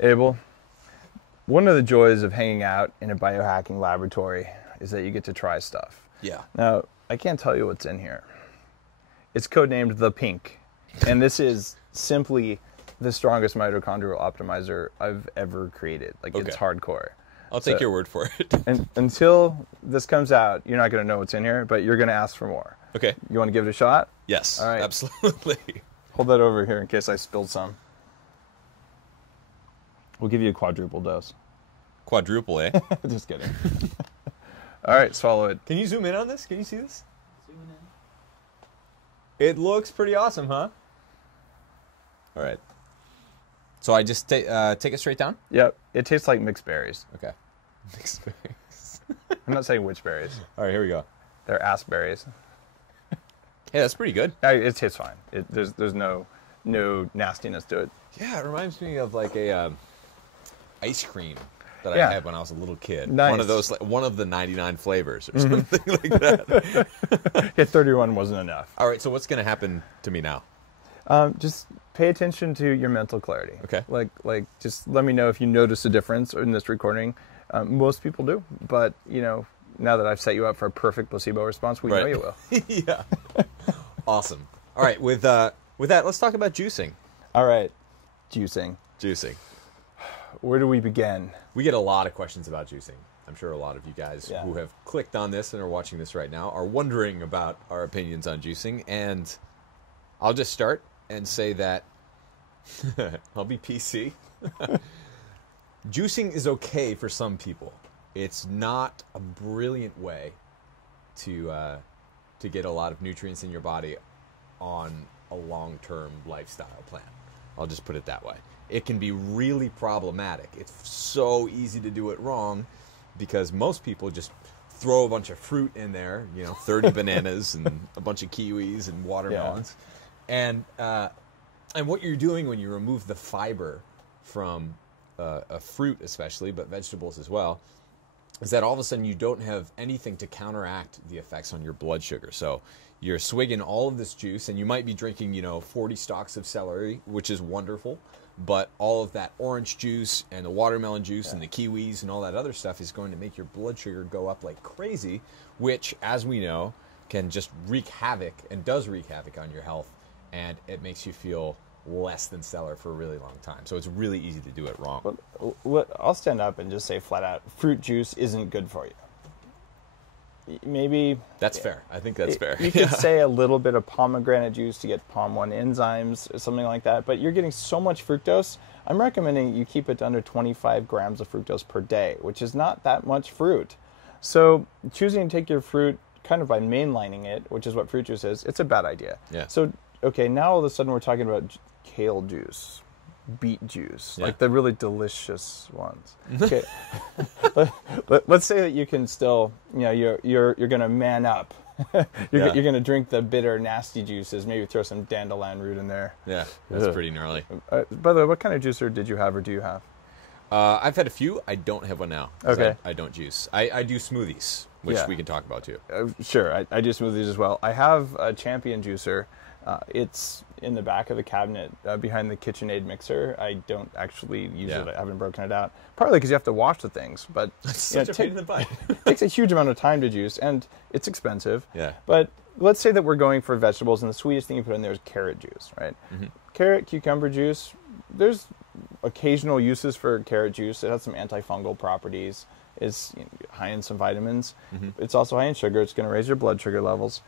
Abel, one of the joys of hanging out in a biohacking laboratory is that you get to try stuff. Yeah. Now, I can't tell you what's in here. It's codenamed the Pink, and this is simply the strongest mitochondrial optimizer I've ever created. Like, Okay. it's hardcore. I'll take your word for it. And until this comes out, you're not going to know what's in here, but you're going to ask for more. Okay. You want to give it a shot? Yes, All right. absolutely. Hold that over here in case I spilled some. We'll give you a quadruple dose. Quadruple, eh? Just kidding. All right, swallow it. Can you zoom in on this? Can you see this? It looks pretty awesome, huh? All right. So I just take it straight down? Yep, it tastes like mixed berries. Okay. Mixed berries. I'm not saying which berries. All right, here we go. They're ass berries. Yeah, that's pretty good. It tastes fine. There's no nastiness to it. Yeah, it reminds me of like a ice cream that Yeah. I had when I was a little kid. Nice. One of those, one of the 99 flavors or something like that. Yeah, 31 wasn't enough. All right, so what's going to happen to me now? Just pay attention to your mental clarity. Okay. Like just let me know if you notice a difference in this recording. Most people do, but now that I've set you up for a perfect placebo response, we know you will. Yeah. Awesome. All right, with that, let's talk about juicing. All right, juicing. Juicing. Where do we begin? We get a lot of questions about juicing. I'm sure a lot of you guys Yeah. who have clicked on this and are watching this right now are wondering about our opinions on juicing. And I'll just start and say that I'll be PC. Juicing is okay for some people. It's not a brilliant way to get a lot of nutrients in your body on a long-term lifestyle plan. I'll just put it that way. It can be really problematic. It's so easy to do it wrong because most people just throw a bunch of fruit in there, 30 bananas and a bunch of kiwis and watermelons. Yeah. And what you're doing when you remove the fiber from a fruit especially, but vegetables as well, is that all of a sudden you don't have anything to counteract the effects on your blood sugar. So you're swigging all of this juice, and you might be drinking, 40 stalks of celery, which is wonderful, but all of that orange juice and the watermelon juice and the kiwis and all that other stuff is going to make your blood sugar go up like crazy, which, as we know, can just wreak havoc and does wreak havoc on your health, and it makes you feel less than stellar for a really long time. So it's really easy to do it wrong. I'll stand up and just say flat out, fruit juice isn't good for you. Maybe that's fair. I think that's fair. You could say a little bit of pomegranate juice to get POM1 enzymes or something like that, but you're getting so much fructose. I'm recommending you keep it to under 25 grams of fructose per day, which is not that much fruit. So choosing to take your fruit kind of by mainlining it, which is what fruit juice is, it's a bad idea. Yeah. So, okay, now all of a sudden we're talking about kale juice, beet juice, like the really delicious ones. Okay, let's say that you can still, you're going to man up. You're going to drink the bitter, nasty juices. Maybe throw some dandelion root in there. Yeah, that's pretty gnarly. By the way, what kind of juicer did you have or do you have? I've had a few. I don't have one now. Okay. I don't juice. I do smoothies, which we can talk about too. Sure, I do smoothies as well. I have a Champion juicer. It's in the back of the cabinet behind the KitchenAid mixer. I don't actually use it. I haven't broken it out. Partly because you have to wash the things, but such a pain in the butt. It takes a huge amount of time to juice, and it's expensive. Yeah. But let's say that we're going for vegetables, and the sweetest thing you put in there is carrot juice, right? Mm-hmm. Carrot, cucumber juice. There's occasional uses for carrot juice. It has some antifungal properties. It's high in some vitamins. Mm-hmm. It's also high in sugar. It's going to raise your blood sugar levels.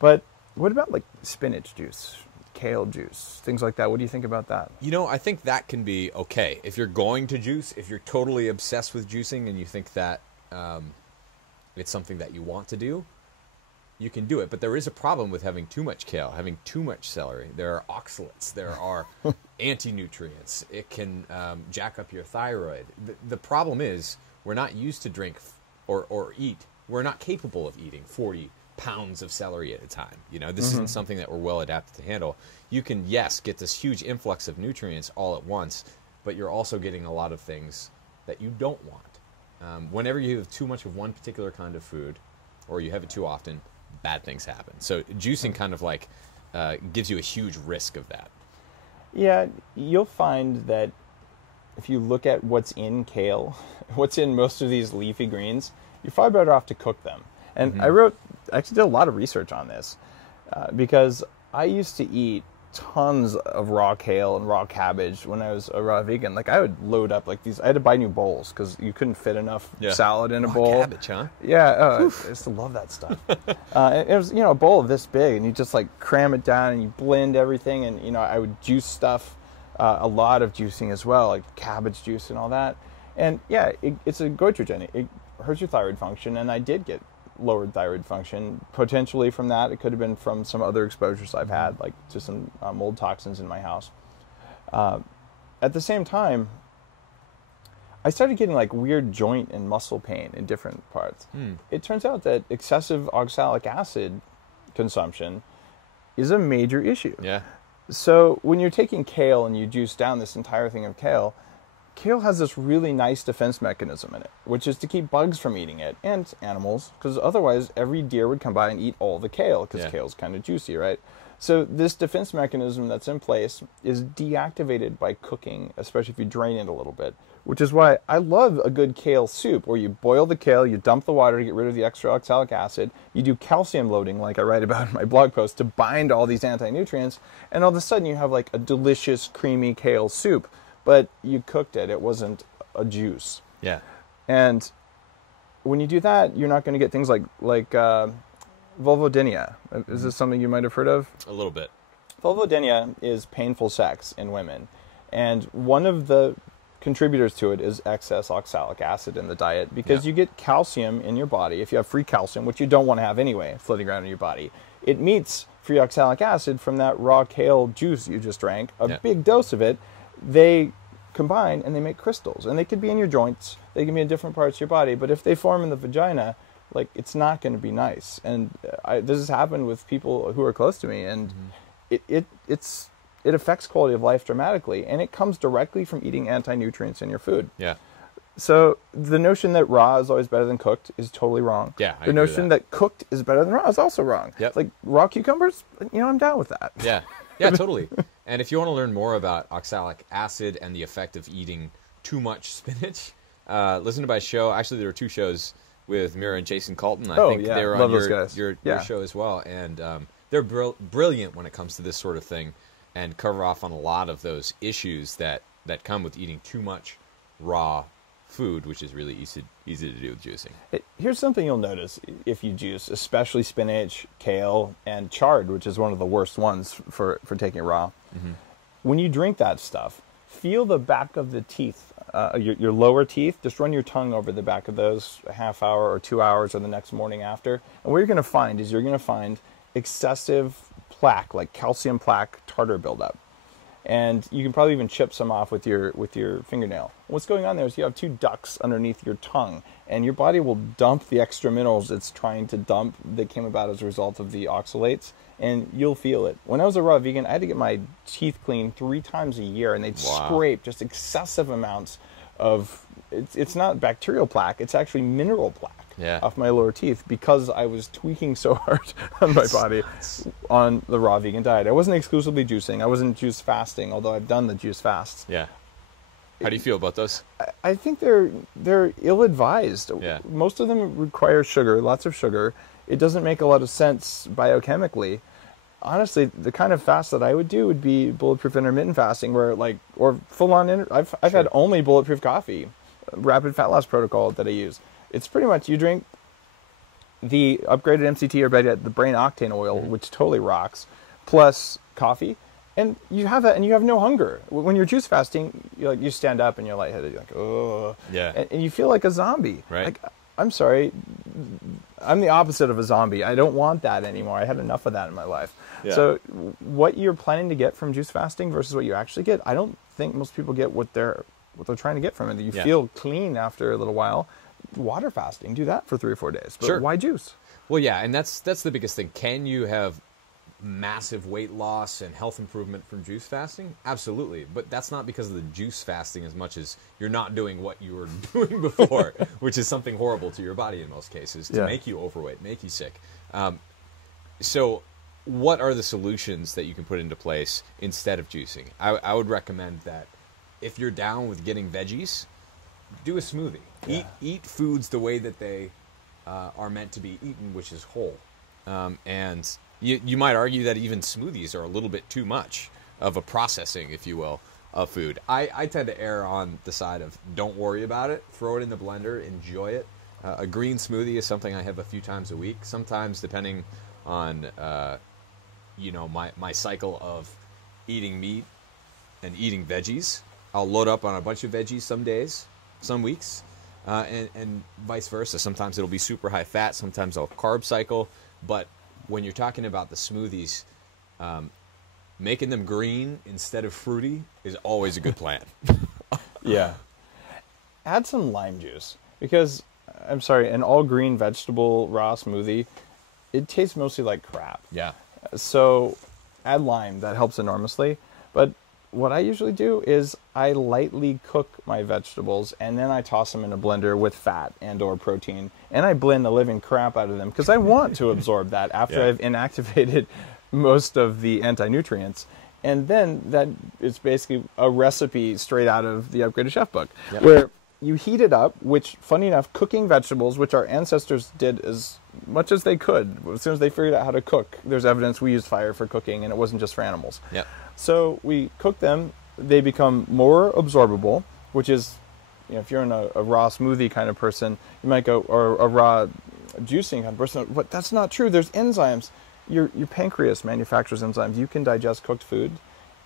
But what about like spinach juice, kale juice, things like that? What do you think about that? I think that can be okay. If you're going to juice, if you're totally obsessed with juicing and you think that it's something that you want to do, you can do it. But there is a problem with having too much kale, having too much celery. There are oxalates. There are anti-nutrients. It can jack up your thyroid. The problem is we're not used to drink or eat. We're not capable of eating 40 pounds of celery at a time. This isn't something that we're well adapted to handle. You can, yes, get this huge influx of nutrients all at once, but you're also getting a lot of things that you don't want. Whenever you have too much of one particular kind of food, or you have it too often, bad things happen. So juicing kind of like gives you a huge risk of that. Yeah, you'll find that if you look at what's in kale, what's in most of these leafy greens, you're far better off to cook them. And I actually did a lot of research on this because I used to eat tons of raw kale and raw cabbage when I was a raw vegan. Like I would load up like these. I had to buy new bowls because you couldn't fit enough salad in a bowl. Cabbage, huh? Yeah, I used to love that stuff. It was a bowl of this big, and you just like cram it down and you blend everything. And I would juice stuff, a lot of juicing as well, like cabbage juice and all that. And yeah, it's a goitrogen. It hurts your thyroid function, and I did get lowered thyroid function potentially from that. It could have been from some other exposures I've had, like to some mold toxins in my house. At the same time, I started getting like weird joint and muscle pain in different parts. It turns out that excessive oxalic acid consumption is a major issue. Yeah. So when you're taking kale and you juice down this entire thing of kale has this really nice defense mechanism in it, which is to keep bugs from eating it and animals, because otherwise every deer would come by and eat all the kale, because kale's kind of juicy, right? So this defense mechanism that's in place is deactivated by cooking, especially if you drain it a little bit, which is why I love a good kale soup where you boil the kale, you dump the water to get rid of the extra oxalic acid, you do calcium loading like I write about in my blog post to bind all these anti-nutrients, and all of a sudden you have like a delicious creamy kale soup. But you cooked it. It wasn't a juice. Yeah. And when you do that, you're not going to get things like vulvodynia. Is this something you might have heard of? A little bit. Vulvodynia is painful sex in women. And one of the contributors to it is excess oxalic acid in the diet, because you get calcium in your body. If you have free calcium, which you don't want to have anyway, floating around in your body, it meets free oxalic acid from that raw kale juice you just drank, a big dose of it. They combine and they make crystals, and they could be in your joints, they can be in different parts of your body, but if they form in the vagina, like, it's not going to be nice. And this has happened with people who are close to me, and it affects quality of life dramatically, and it comes directly from eating anti-nutrients in your food. Yeah. So the notion that raw is always better than cooked is totally wrong. Yeah, I the agree with notion that cooked is better than raw is also wrong. Yep. Like raw cucumbers, I'm down with that. Yeah. Yeah, totally. And if you want to learn more about oxalic acid and the effect of eating too much spinach, listen to my show. Actually, there were 2 shows with Mira and Jason Colton. I think they were on your show as well. And they're brilliant when it comes to this sort of thing, and cover off on a lot of those issues that come with eating too much raw food, which is really easy to do with juicing. Here's something you'll notice if you juice, especially spinach, kale, and chard, which is one of the worst ones for taking raw. When you drink that stuff, feel the back of the teeth, your lower teeth. Just run your tongue over the back of those a half hour or 2 hours or the next morning after. And what you're going to find is excessive plaque, like calcium plaque tartar buildup. And you can probably even chip some off with your fingernail. What's going on there is you have 2 ducts underneath your tongue, and your body will dump the extra minerals it's trying to dump that came about as a result of the oxalates, and you'll feel it. When I was a raw vegan, I had to get my teeth cleaned 3 times a year, and they'd scrape just excessive amounts of, it's not bacterial plaque, it's actually mineral plaque. Off my lower teeth, because I was tweaking so hard on my body on the raw vegan diet. I wasn't exclusively juicing. I wasn't juice fasting, although I've done the juice fasts. Yeah. How do you feel about those? I think they're ill-advised. Most of them require sugar, lots of sugar. It doesn't make a lot of sense biochemically. Honestly, the kind of fast that I would do would be bulletproof intermittent fasting, or full-on. I've had only bulletproof coffee, rapid fat loss protocol that I use. It's pretty much you drink the upgraded MCT or better yet, the brain octane oil, which totally rocks, plus coffee, and you have that, and you have no hunger. When you're juice fasting, you stand up and you're lightheaded, you're like, oh, and you feel like a zombie. Right. Like, I'm sorry, I'm the opposite of a zombie. I don't want that anymore. I had enough of that in my life. So what you're planning to get from juice fasting versus what you actually get, I don't think most people get what they're trying to get from it. You feel clean after a little while. Water fasting, do that for 3 or 4 days. But why juice? Well, yeah, and that's the biggest thing. Can you have massive weight loss and health improvement from juice fasting? Absolutely, but that's not because of the juice fasting as much as you're not doing what you were doing before, which is something horrible to your body in most cases, to make you overweight, make you sick. So what are the solutions that you can put into place instead of juicing? I would recommend that if you're down with getting veggies, do a smoothie. Yeah. Eat foods the way that they are meant to be eaten, which is whole. And you might argue that even smoothies are a little bit too much of a processing, if you will, of food. I tend to err on the side of don't worry about it. Throw it in the blender. Enjoy it. A green smoothie is something I have a few times a week. Sometimes, depending on my cycle of eating meat and eating veggies, I'll load up on a bunch of veggies some days, some weeks, and vice versa. Sometimes it'll be super high fat. Sometimes I'll carb cycle. But when you're talking about the smoothies, making them green instead of fruity is always a good plan. Yeah. Add some lime juice because, I'm sorry, an all green vegetable raw smoothie, it tastes mostly like crap. Yeah. So add lime. That helps enormously. But what I usually do is I lightly cook my vegetables and then I toss them in a blender with fat and or protein, and I blend the living crap out of them because I want to absorb that after I've inactivated most of the anti-nutrients. And then that is basically a recipe straight out of the Upgraded Chef book, where you heat it up, which, funny enough, cooking vegetables, which our ancestors did as much as they could. As soon as they figured out how to cook, there's evidence we used fire for cooking, and it wasn't just for animals. Yep. So we cook them. They become more absorbable, which is, if you're in a raw smoothie kind of person, you might go, or a raw juicing kind of person, but that's not true. There's enzymes. Your pancreas manufactures enzymes. You can digest cooked food.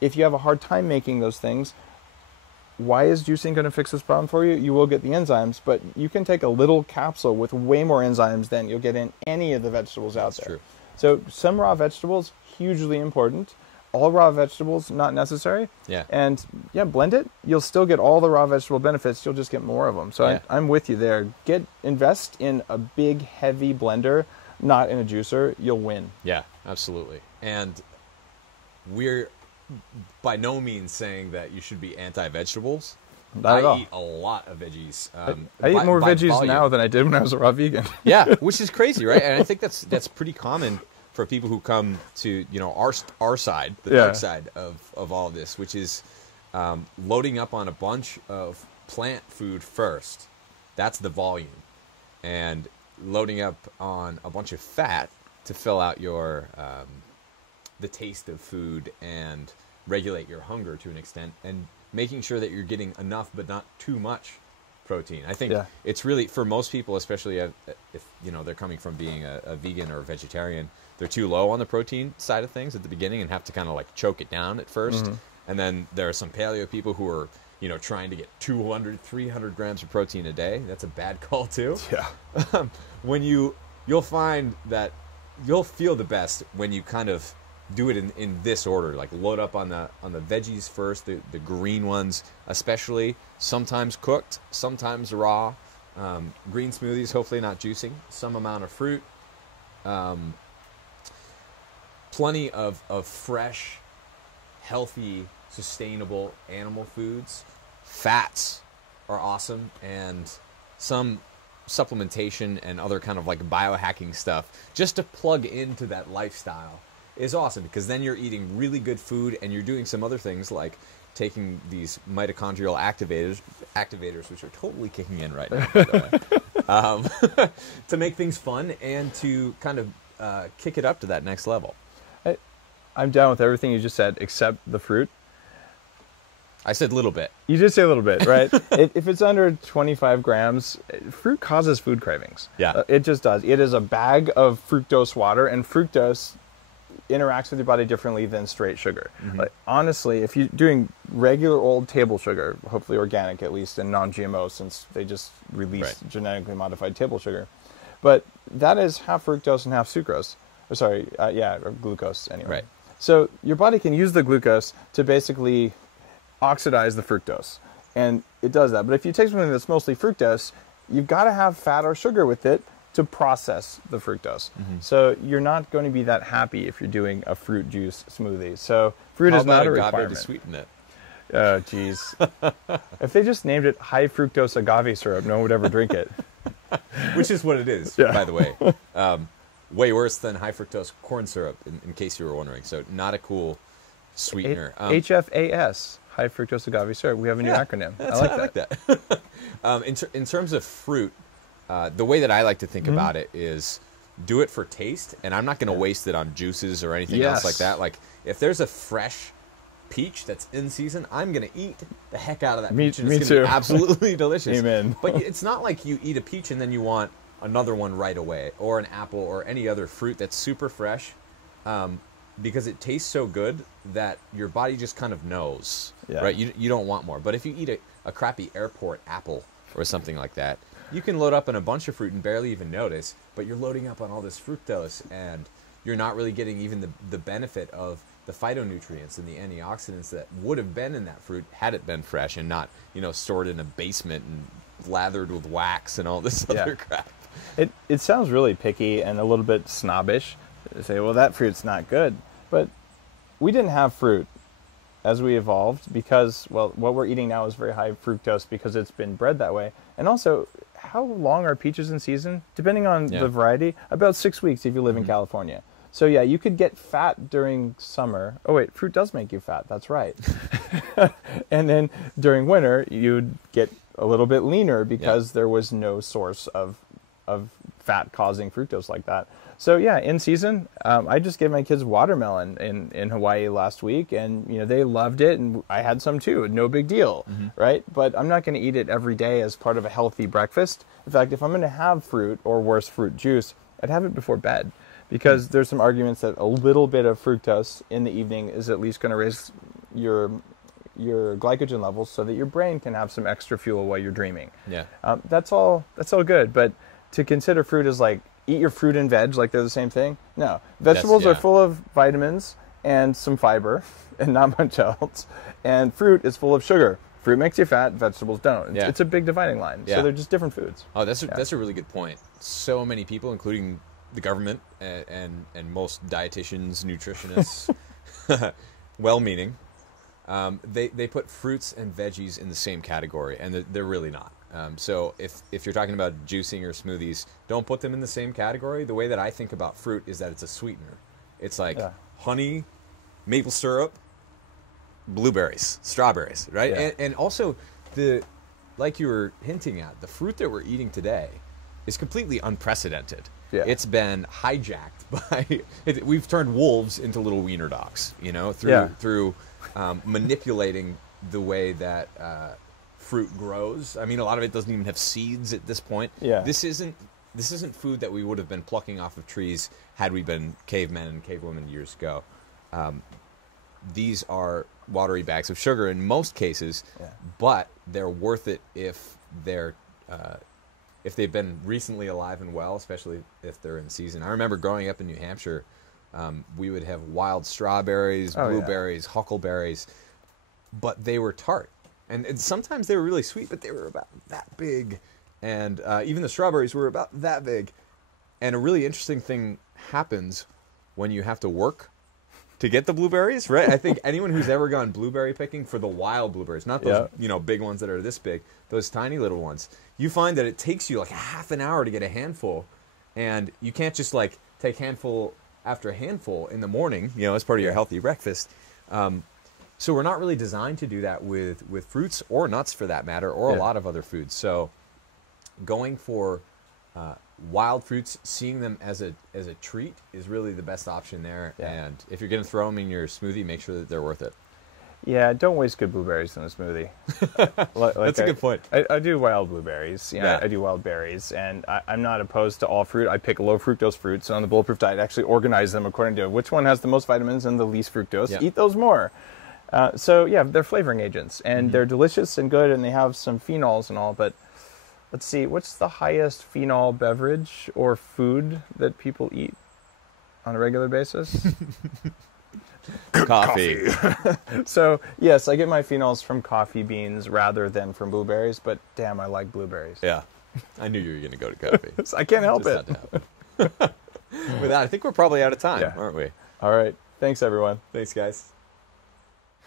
If you have a hard time making those things, why is juicing going to fix this problem for you? You will get the enzymes, but you can take a little capsule with way more enzymes than you'll get in any of the vegetables out there. True. So some raw vegetables, hugely important. All raw vegetables, not necessary. Yeah. And blend it. You'll still get all the raw vegetable benefits. You'll just get more of them. So I'm with you there. Invest in a big, heavy blender, not in a juicer. You'll win. Yeah, absolutely. And we're by no means saying that you should be anti-vegetables. Not at all. I eat a lot of veggies. I eat more veggies volume now than I did when I was a raw vegan. Yeah, which is crazy, right? And I think that's pretty common for people who come to our side, the dark side of all of this, which is loading up on a bunch of plant food first. That's the volume, and loading up on a bunch of fat to fill out your the taste of food and regulate your hunger to an extent, and making sure that you're getting enough but not too much protein. I think it's really, for most people, especially if they're coming from being a vegan or a vegetarian, they're too low on the protein side of things at the beginning and have to kind of like choke it down at first. Mm-hmm. And then there are some paleo people who are trying to get 200, 300 grams of protein a day. That's a bad call too. Yeah. When you'll find that you'll feel the best when you kind of do it in this order, like load up on the veggies first, the green ones especially, sometimes cooked, sometimes raw, green smoothies, hopefully not juicing, some amount of fruit, plenty of fresh, healthy, sustainable animal foods. Fats are awesome, and some supplementation and other kind of like biohacking stuff just to plug into that lifestyle is awesome, because then you're eating really good food and you're doing some other things like taking these mitochondrial activators, which are totally kicking in right now, by the way, to make things fun and to kind of kick it up to that next level. I'm down with everything you just said except the fruit. I said a little bit. You did say a little bit, right? If it's under 25 grams, fruit causes food cravings. Yeah. It just does. It is a bag of fructose water, and fructose interacts with your body differently than straight sugar. Mm-hmm. Like, honestly, if you're doing regular old table sugar, hopefully organic at least, and non-GMO, since they just release genetically modified table sugar, but that is half fructose and half sucrose. Or glucose anyway. Right. So your body can use the glucose to basically oxidize the fructose, and it does that. But if you take something that's mostly fructose, you've got to have fat or sugar with it to process the fructose. Mm-hmm. So you're not going to be that happy if you're doing a fruit juice smoothie. So fruit is not a requirement. To sweeten it? Oh, geez. If they just named it high fructose agave syrup, no one would ever drink it. Which is what it is, by the way. Way worse than high fructose corn syrup, in case you were wondering. So not a cool sweetener. HFAS, high fructose agave syrup. We have a new acronym. I like that. In terms of fruit, the way that I like to think about it is do it for taste, and I'm not going to waste it on juices or anything else like that. Like, if there's a fresh peach that's in season, I'm going to eat the heck out of that peach, and it's going to be absolutely delicious. Amen. But it's not like you eat a peach and then you want another one right away, or an apple, or any other fruit that's super fresh, because it tastes so good that your body just kind of knows, right? You don't want more. But if you eat a crappy airport apple or something like that, you can load up on a bunch of fruit and barely even notice, but you're loading up on all this fructose, and you're not really getting even the benefit of the phytonutrients and the antioxidants that would have been in that fruit had it been fresh and not, stored in a basement and lathered with wax and all this other crap. It sounds really picky and a little bit snobbish to say, well, that fruit's not good. But we didn't have fruit as we evolved because, well, what we're eating now is very high fructose because it's been bred that way. And also, how long are peaches in season? Depending on the variety, about 6 weeks if you live in California. So yeah, you could get fat during summer. Oh wait, fruit does make you fat. That's right. And then during winter, you'd get a little bit leaner because there was no source of fat causing fructose like that. So yeah, in season, I just gave my kids watermelon in Hawaii last week, and they loved it, and I had some too. No big deal, right? But I'm not going to eat it every day as part of a healthy breakfast. In fact, if I'm going to have fruit, or worse, fruit juice, I'd have it before bed, because there's some arguments that a little bit of fructose in the evening is at least going to raise your glycogen levels so that your brain can have some extra fuel while you're dreaming. Yeah, that's all good. But to consider fruit as like eat your fruit and veg like they're the same thing. No, vegetables are full of vitamins and some fiber and not much else. And fruit is full of sugar. Fruit makes you fat, vegetables don't. It's a big dividing line. So they're just different foods. Oh, that's a really good point. So many people, including the government and most dietitians, nutritionists, well-meaning, they put fruits and veggies in the same category, and they're really not. So if you're talking about juicing or smoothies, don't put them in the same category. The way that I think about fruit is that it's a sweetener. It's like honey, maple syrup, blueberries, strawberries, right? Yeah. And also, like you were hinting at, the fruit that we're eating today is completely unprecedented. Yeah. It's been hijacked by we've turned wolves into little wiener dogs, through manipulating the way that fruit grows. I mean, a lot of it doesn't even have seeds at this point. Yeah. This isn't food that we would have been plucking off of trees had we been cavemen and cavewomen years ago. These are watery bags of sugar in most cases, but they're worth it if they've been recently alive and well, especially if they're in season. I remember growing up in New Hampshire, we would have wild strawberries, blueberries, huckleberries, but they were tart. And sometimes they were really sweet, but they were about that big. And even the strawberries were about that big. And a really interesting thing happens when you have to work to get the blueberries, right? I think anyone who's ever gone blueberry picking for the wild blueberries, not those big ones that are this big, those tiny little ones, you find that it takes you like half an hour to get a handful. And you can't just like take handful after handful in the morning, as part of your healthy breakfast. So we're not really designed to do that with fruits or nuts, for that matter, or a lot of other foods. So going for wild fruits, seeing them as a treat is really the best option there. Yeah. And if you're going to throw them in your smoothie, make sure that they're worth it. Yeah, don't waste good blueberries in a smoothie. That's a good point. I do wild blueberries. I do wild berries, and I'm not opposed to all fruit. I pick low fructose fruits. On the Bulletproof diet, I actually organize them according to which one has the most vitamins and the least fructose. Yeah. Eat those more. They're flavoring agents, and they're delicious and good, and they have some phenols and all, but let's see, what's the highest phenol beverage or food that people eat on a regular basis? Coffee. So, yes, I get my phenols from coffee beans rather than from blueberries, but damn, I like blueberries. Yeah. I knew you were going to go to coffee. I can't help it. With that, I think we're probably out of time, aren't we? All right. Thanks, everyone. Thanks, guys.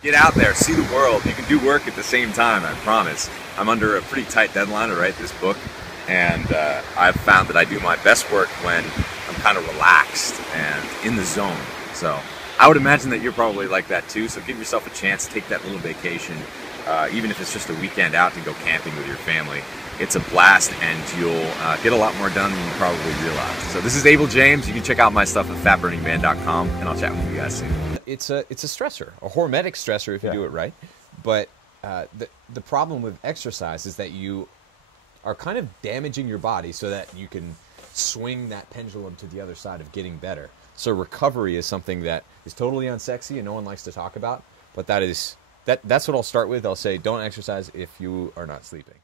Get out there, see the world. You can do work at the same time, I promise. I'm under a pretty tight deadline to write this book, and I've found that I do my best work when I'm kind of relaxed and in the zone. So I would imagine that you're probably like that too. So give yourself a chance, take that little vacation, even if it's just a weekend out to go camping with your family. It's a blast, and you'll get a lot more done than you probably realize. So this is Abel James. You can check out my stuff at fatburningman.com, and I'll chat with you guys soon. It's a stressor, a hormetic stressor if you do it right. But the problem with exercise is that you are kind of damaging your body so that you can swing that pendulum to the other side of getting better. So recovery is something that is totally unsexy and no one likes to talk about. But that's what I'll start with. I'll say don't exercise if you are not sleeping.